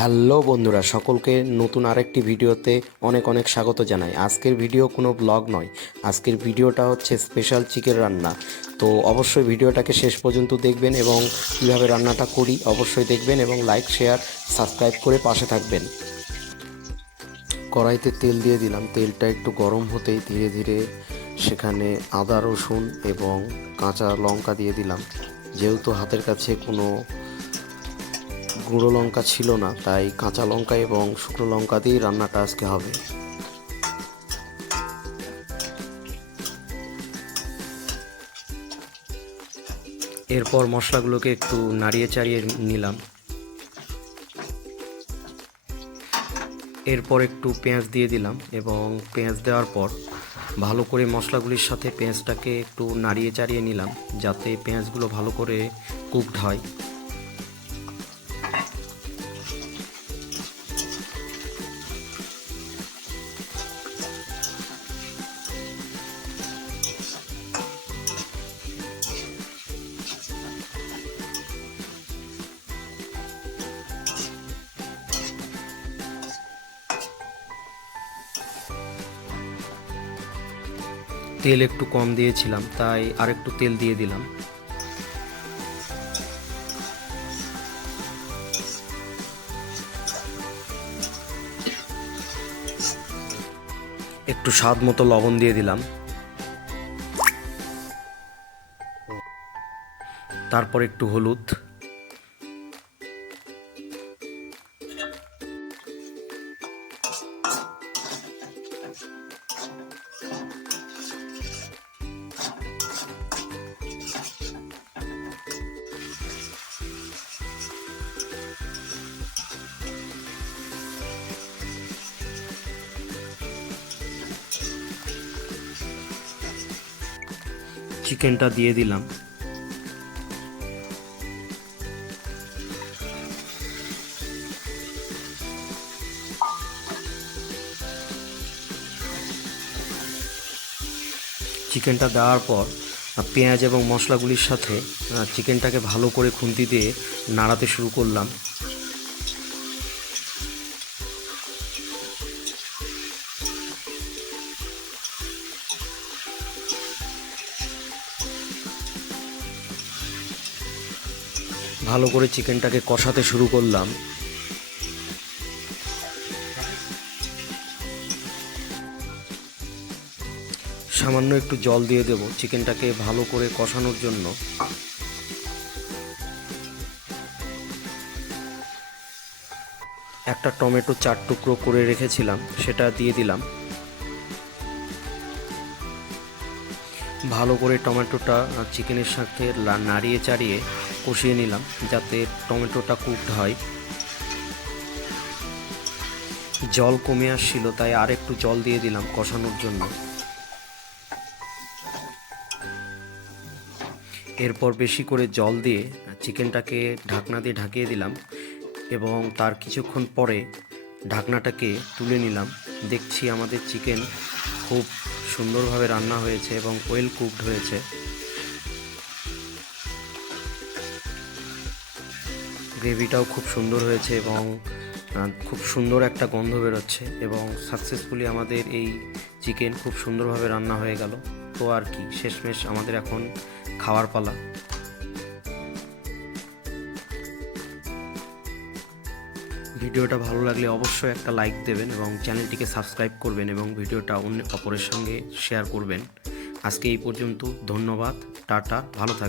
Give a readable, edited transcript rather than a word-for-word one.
Hello বন্ধুরা, সকলকে নতুন আরেকটি ভিডিওতে অনেক অনেক স্বাগত জানাই। আজকের ভিডিও কোনো ব্লগ নয়, আজকের ভিডিওটা হচ্ছে স্পেশাল চিকেন রান্না। তো অবশ্যই ভিডিওটাকে শেষ পর্যন্ত দেখবেন এবং কীভাবে রান্নাটা করি অবশ্যই দেখবেন এবং লাইক শেয়ার সাবস্ক্রাইব করে পাশে থাকবেন। কড়াইতে তেল দিয়ে দিলাম, তেলটা একটু গরম হতেই ধীরে ধীরে সেখানে আদা রসুন এবং কাঁচা লঙ্কা দিয়ে দিলাম। যেহেতু হাতের কাছে কোনো গুঁড়ো লঙ্কা ছিল না, তাই কাঁচা লঙ্কা এবং শুকনো লঙ্কা দিয়েই রান্নাটা আজকে হবে। এরপর মশলাগুলোকে একটু নাড়িয়ে চাড়িয়ে নিলাম। এরপর একটু পেঁয়াজ দিয়ে দিলাম এবং পেঁয়াজ দেওয়ার পর ভালো করে মশলাগুলির সাথে পেঁয়াজটাকে একটু নাড়িয়ে চাড়িয়ে নিলাম, যাতে পেঁয়াজগুলো ভালো করে কুকড হয়। তেল একটু কম দিয়েছিলাম, তাই আর একটু তেল দিয়ে দিলাম। একটু স্বাদ মতো লবণ দিয়ে দিলাম। তারপর একটু হলুদ, চিকেনটা দিয়ে দিলাম। চিকেনটা দেওয়ার পর পেঁয়াজ এবং মশলাগুলির সাথে চিকেনটাকে ভালো করে খুন্তি দিয়ে নাড়াতে শুরু করলাম। ভালো করে চিকেনটাকে কষাতে শুরু করলাম। সামান্য একটু জল দিয়ে দেব চিকেনটাকে ভালো করে কষানোর জন্য। একটা টমেটো 4 টুকরো করে রেখেছিলাম, সেটা দিয়ে দিলাম। ভালো করে টমেটোটা চিকেনের সাথে নাড়িয়ে চাড়িয়ে কষিয়ে নিলাম, যাতে টমেটোটা কুকড হয়। জল কমে আসছিল, তাই আর একটু জল দিয়ে দিলাম কষানোর জন্য। এরপর বেশি করে জল দিয়ে চিকেনটাকে ঢাকনা দিয়ে ঢাকিয়ে দিলাম এবং তার কিছুক্ষণ পরে ঢাকনাটাকে তুলে নিলাম। দেখছি আমাদের চিকেন খুব সুন্দরভাবে রান্না হয়েছে এবং ওয়েল কুকড হয়েছে। গ্রেভিটাও খুব সুন্দর হয়েছে এবং খুব সুন্দর একটা গন্ধ বেরোচ্ছে এবং সাকসেসফুলি আমাদের এই চিকেন খুব সুন্দরভাবে রান্না হয়ে গেল। তো আর কি, শেষমেশ আমাদের এখন খাওয়ার পালা। ভিডিওটা ভালো লাগলে অবশ্যই একটা লাইক দেবেন এবং চ্যানেলটিকে সাবস্ক্রাইব করবেন এবং ভিডিওটা অন্য অপরের সঙ্গে শেয়ার করবেন। আজকে এই পর্যন্ত, ধন্যবাদ, টাটা, ভালো থাকবেন।